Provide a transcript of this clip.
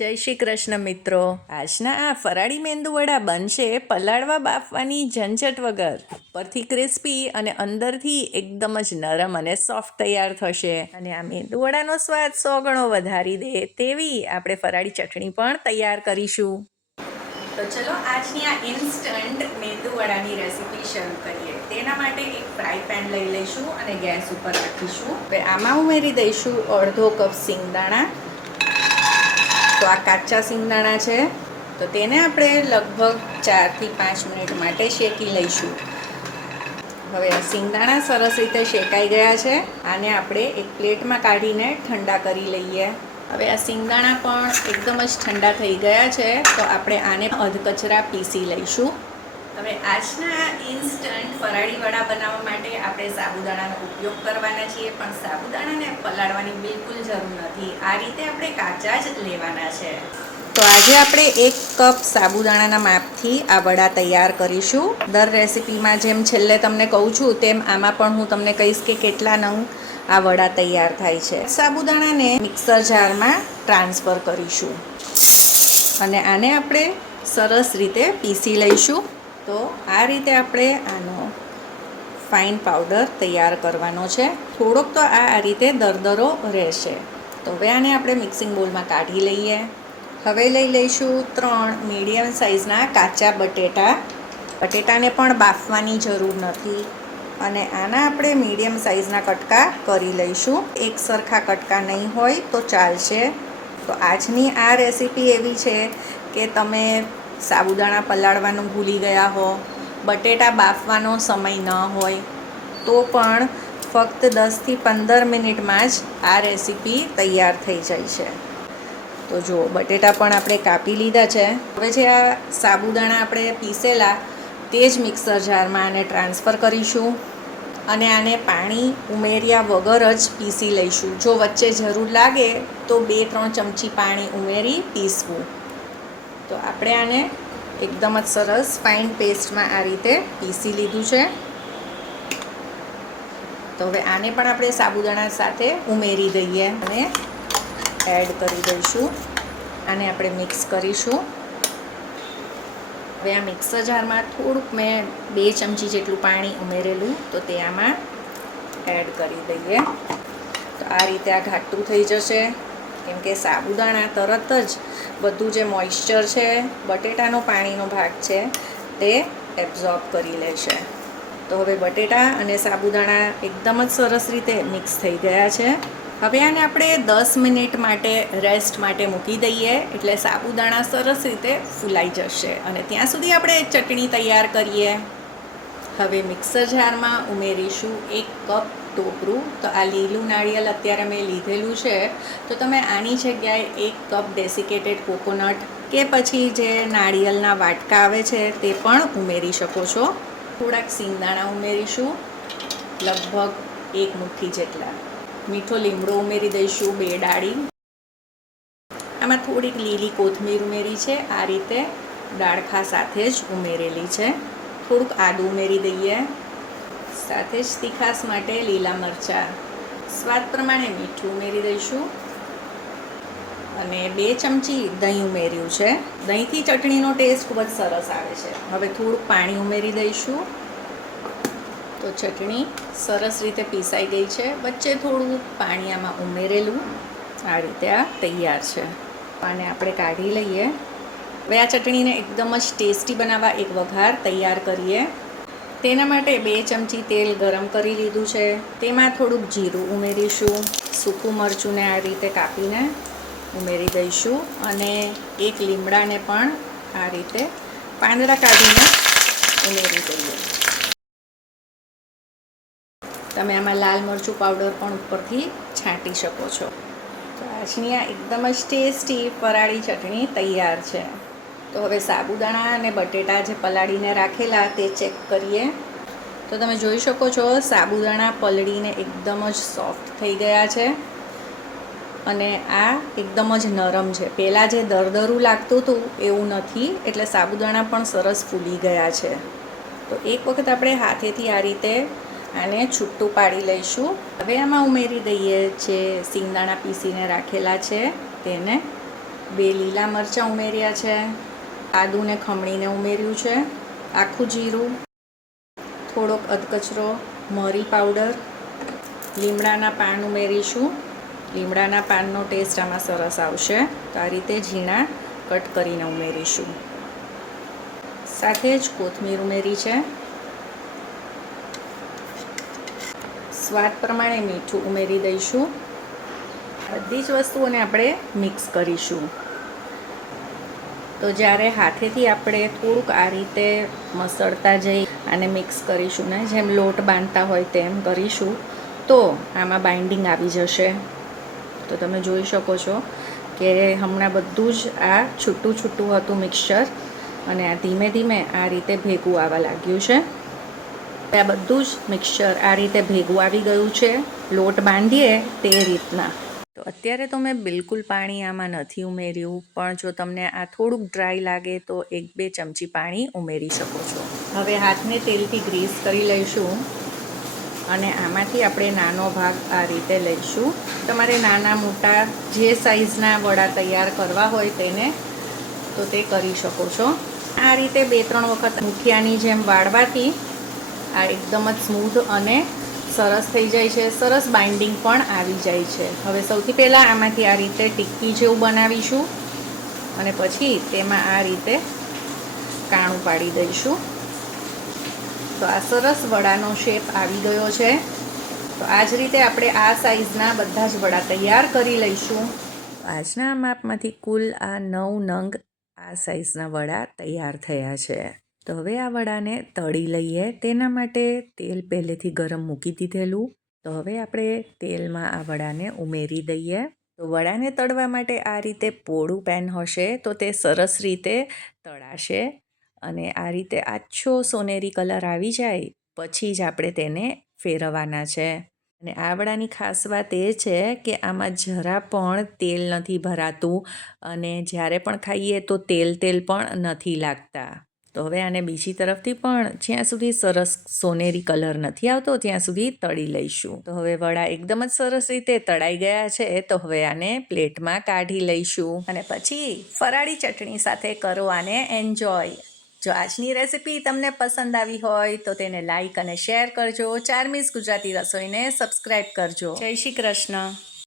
જય શ્રી કૃષ્ણ મિત્રો. આજના આ ફરાળી મેંદુવડા બનશે પલાળવા બાફવાની ઝંઝટ વગર. ઉપરથી ક્રિસ્પી અને અંદરથી એકદમ જ નરમ અને સોફ્ટ તૈયાર થશે. અને આ મેંદુવડાનો સ્વાદ 100 ગણો વધારી દે તેવી આપણે ફરાળી ચટણી પણ તૈયાર કરીશું. તો ચલો આજની આ ઇન્સ્ટન્ટ મેંદુવડાની રેસીપી શરૂ કરીએ. તેના માટે એક ફ્રાય પેન લઈ લઈશું અને ગેસ ઉપર રાખીશું. હવે આમાં ઉમેરી દઈશું અડધો કપ સિંગદાણા. તો આ કાચા સિંગદાણા છે, તો તેને આપણે લગભગ 4 થી 5 મિનિટ માટે શેકી લઈશું. હવે આ સિંગદાણા સરસ રીતે શેકાઈ ગયા છે. આને આપણે એક પ્લેટમાં કાઢીને ઠંડા કરી લઈએ. હવે આ સિંગદાણા પણ એકદમ જ ઠંડા થઈ ગયા છે, તો આપણે આને અધકચરા પીસી લઈશું. હવે આજના ઇન્સ્ટન્ટ ફરાળી વડા બનાવવા માટે આપણે સાબુદાણાનો ઉપયોગ કરવાના છીએ, પણ સાબુદાણાને પલાળવાની બિલકુલ જરૂર નથી. આ રીતે આપણે કાચા જ લેવાના છે. તો આજે આપણે 1 કપ સાબુદાણાના માપથી આ વડા તૈયાર કરીશું. દર રેસીપીમાં જેમ છેલ્લે તમને કહું છું તેમ આમાં પણ હું તમને કહીશ કે કેટલા નંગ આ વડા તૈયાર થાય છે. સાબુદાણાને મિક્સર જારમાં ટ્રાન્સફર કરીશું અને આને આપણે સરસ રીતે પીસી લઈશું. તો આ રીતે આપણે આનો ફાઇન પાવડર તૈયાર કરવાનો છે. થોડોક તો આ રીતે દરદરો રહેશે. તો હવે આને આપણે મિક્સિંગ બોલમાં કાઢી લઈએ. હવે લઈ લઈશું 3 મીડિયમ સાઇઝના કાચા બટેટા. બટેટાને પણ બાફવાની જરૂર નથી અને આના આપણે મીડિયમ સાઇઝના કટકા કરી લઈશું. એક સરખા કટકા નહીં હોય તો ચાલશે. તો આજની આ રેસીપી એવી છે કે તમે સાબુદાણા પલાળવાનું ભૂલી ગયા હો, બટેટા બાફવાનો સમય ન હોય, તો પણ ફક્ત 10 થી 15 મિનિટમાં જ આ રેસીપી તૈયાર થઈ જાય છે. તો જુઓ, બટેટા પણ આપણે કાપી લીધા છે. હવે જે આ સાબુદાણા આપણે પીસેલા તે જ મિક્સર જારમાં આને ટ્રાન્સફર કરીશું અને આને પાણી ઉમેર્યા વગર જ પીસી લઈશું. જો વચ્ચે જરૂર લાગે તો 2-3 ચમચી પાણી ઉમેરી પીસવું. તો આપણે આને એકદમ જ સરસ ફાઇન પેસ્ટમાં આ રીતે પીસી લીધું છે. તો હવે આને પણ આપણે સાબુદાણા સાથે ઉમેરી દઈએ અને એડ કરી દઈશું. આને આપણે મિક્સ કરીશું. હવે આ મિક્સર જારમાં થોડુંક મેં 2 ચમચી જેટલું પાણી ઉમેરેલું, તો તે આમાં એડ કરી દઈએ. તો આ રીતે આ ઘાટું થઈ જશે, કેમ કે સાબુદાણા તરત જ બધું જે મોઇશ્ચર છે, બટેટાનો પાણીનો ભાગ છે, તે એબ્ઝોર્બ કરી લેશે. તો હવે બટેટા અને સાબુદાણા એકદમ જ સરસ રીતે મિક્સ થઈ ગયા છે. હવે આને આપણે 10 મિનિટ માટે રેસ્ટ માટે મૂકી દઈએ, એટલે સાબુદાણા સરસ રીતે ફૂલાઈ જશે અને ત્યાં સુધી આપણે ચટણી તૈયાર કરીએ. હવે મિક્સર જારમાં ઉમેરીશું 1 કપ ટોપરું. તો આ લીલું નાળિયેર અત્યારે મેં લીધેલું છે, તો તમે આની જગ્યાએ 1 કપ ડેસિકેટેડ કોકોનટ કે પછી જે નાળિયેરના વાટકા આવે છે તે પણ ઉમેરી શકો છો. થોડાક સિંગદાણા ઉમેરીશું, લગભગ 1 મુઠ્ઠી જેટલા. મીઠો લીમડો ઉમેરી દઈશું, 2 ડાળી. આમાં થોડીક લીલી કોથમીર ઉમેરી છે, આ રીતે ડાળખા સાથે જ ઉમેરેલી છે. થોડુંક આદું ઉમેરી દઈએ. સાથે જ તીખાસ માટે લીલા મરચાં, સ્વાદ પ્રમાણે મીઠું ઉમેરી દઈશું અને 2 ચમચી દહીં ઉમેર્યું છે. દહીંથી ચટણીનો ટેસ્ટ ખૂબ જ સરસ આવે છે. હવે થોડુંક પાણી ઉમેરી દઈશું. તો ચટણી સરસ રીતે પીસાઈ ગઈ છે. વચ્ચે થોડું પાણી આમાં ઉમેરેલું. આ રીતે આ તૈયાર છે. આને આપણે કાઢી લઈએ. હવે આ ચટણીને એકદમ જ ટેસ્ટી બનાવવા એક વઘાર તૈયાર કરીએ. તેના માટે 2 ચમચી તેલ ગરમ કરી લીધું છે. તેમાં થોડુંક જીરું ઉમેરીશું. સૂકું મરચુંને આ રીતે કાપીને ઉમેરી દઈશું અને 1 લીમડાને પણ આ રીતે પાંદડા કાઢીને ઉમેરી દઈએ. તમે આમાં લાલ મરચું પાવડર પણ ઉપરથી છાંટી શકો છો. તો આજની આ એકદમ જ ટેસ્ટી ફરાળી ચટણી તૈયાર છે. તો હવે સાબુદાણા અને બટેટા જે પલાળીને રાખેલા તે ચેક કરીએ. તો તમે જોઈ શકો છો, સાબુદાણા પલળીને એકદમ જ સોફ્ટ થઈ ગયા છે અને આ એકદમ જ નરમ છે. પહેલાં જે દરદરું લાગતું હતું એવું નથી, એટલે સાબુદાણા પણ સરસ ફૂલી ગયા છે. તો એક વખત આપણે હાથેથી આ રીતે આને છૂટું પાડી લઈશું. હવે આમાં ઉમેરી દઈએ જે સિંગદાણા પીસીને રાખેલા છે તેને 2 લીલા મરચાં ઉમેર્યા છે, આદુને ખમણીને ઉમેર્યું છે, આખું જીરું, થોડોક અધકચરો મરી પાવડર, લીમડાના પાન ઉમેરીશું. લીમડાના પાનનો ટેસ્ટ આમાં સરસ આવશે, તો આ રીતે ઝીણા કટ કરીને ઉમેરીશું. સાથે જ કોથમીર ઉમેરી છે. સ્વાદ પ્રમાણે મીઠું ઉમેરી દઈશું. બધી જ વસ્તુઓને આપણે મિક્સ કરીશું. તો જ્યારે હાથેથી આપણે થોડુંક આ રીતે મસળતા જઈ અને મિક્સ કરીશું ને, જેમ લોટ બાંધતા હોય તેમ કરીશું, તો આમાં બાઇન્ડિંગ આવી જશે. તો તમે જોઈ શકો છો કે હમણાં બધું જ આ છૂટું છૂટું હતું મિક્સચર, અને આ ધીમે ધીમે આ રીતે ભેગું આવવા લાગ્યું છે. આ બધું જ મિક્સચર આ રીતે ભેગું આવી ગયું છે, લોટ બાંધીએ તે રીતના. તો અત્યારે તો મેં બિલકુલ પાણી આમાં નથી ઉમેર્યું, પણ જો તમને આ થોડુંક ડ્રાય લાગે તો 1-2 ચમચી પાણી ઉમેરી શકો છો. હવે હાથને તેલથી ગ્રીસ કરી લઈશું અને આમાંથી આપણે નાનો ભાગ આ રીતે લઈશું. તમારે નાના મોટા જે સાઈઝના વડા તૈયાર કરવા હોય તેને તો તે કરી શકો છો. આ રીતે 2-3 વખત મુઠિયાની જેમ વાળવાથી આ એકદમ જ સ્મૂધ અને સરસ થઈ જાય છે. સરસ બાઇન્ડિંગ પણ આવી જાય છે. હવે સૌથી પહેલાં આમાંથી આ રીતે ટિક્કી જેવું બનાવીશું અને પછી તેમાં આ રીતે કાણું પાડી દઈશું. તો આ સરસ વડાનો શેપ આવી ગયો છે. તો આ જ રીતે આપણે આ સાઈઝના બધા જ વડા તૈયાર કરી લઈશું. આજના માપમાંથી કુલ આ 9 નંગ આ સાઈઝના વડા તૈયાર થયા છે. તો હવે આ વડાને તળી લઈએ. તેના માટે તેલ પહેલેથી ગરમ મૂકી દીધેલું. તો હવે આપણે તેલમાં આ વડાને ઉમેરી દઈએ. તો વડાને તળવા માટે આ રીતે પોળું પેન હશે તો તે સરસ રીતે તળાશે, અને આ રીતે આછો સોનેરી કલર આવી જાય પછી જ આપણે તેને ફેરવવાના છે. અને આ વડાની ખાસ વાત એ છે કે આમાં જરા પણ તેલ નથી ભરાતું, અને જ્યારે પણ ખાઈએ તો તેલ પણ નથી લાગતા. તો હવે આને બીજી તરફથી પણ જ્યાં સુધી સરસ સોનેરી કલર નથી આવતો ત્યાં સુધી તળી લઈશું. તો હવે વડા એકદમ જ સરસ રીતે તળાઈ ગયા છે. તો હવે આને પ્લેટમાં કાઢી લઈશું અને પછી ફરાળી ચટણી સાથે કરો આને એન્જોય. જો આજની રેસિપી તમને પસંદ આવી હોય તો તેને લાઈક અને શેર કરજો. ચાર્મીઝ ગુજરાતી રસોઈને સબસ્ક્રાઈબ કરજો. જય શ્રી કૃષ્ણ.